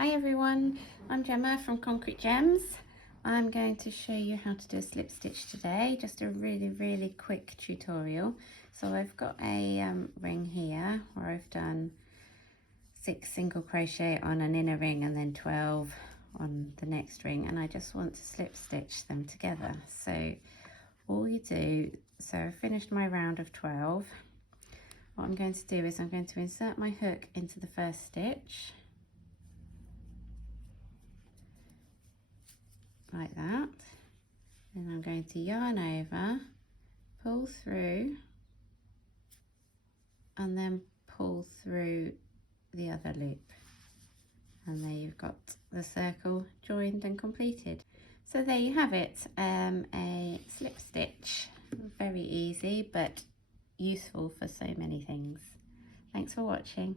Hi everyone, I'm Gemma from Concrete Gems. I'm going to show you how to do a slip stitch today, just a really quick tutorial. So I've got a ring here where I've done 6 single crochet on an inner ring and then 12 on the next ring, and I just want to slip stitch them together. So all you do, so I've finished my round of 12. What I'm going to do is I'm going to insert my hook into the first stitch like that, and I'm going to yarn over, pull through, and then pull through the other loop, and there you've got the circle joined and completed. So there you have it, a slip stitch, very easy but useful for so many things. Thanks for watching.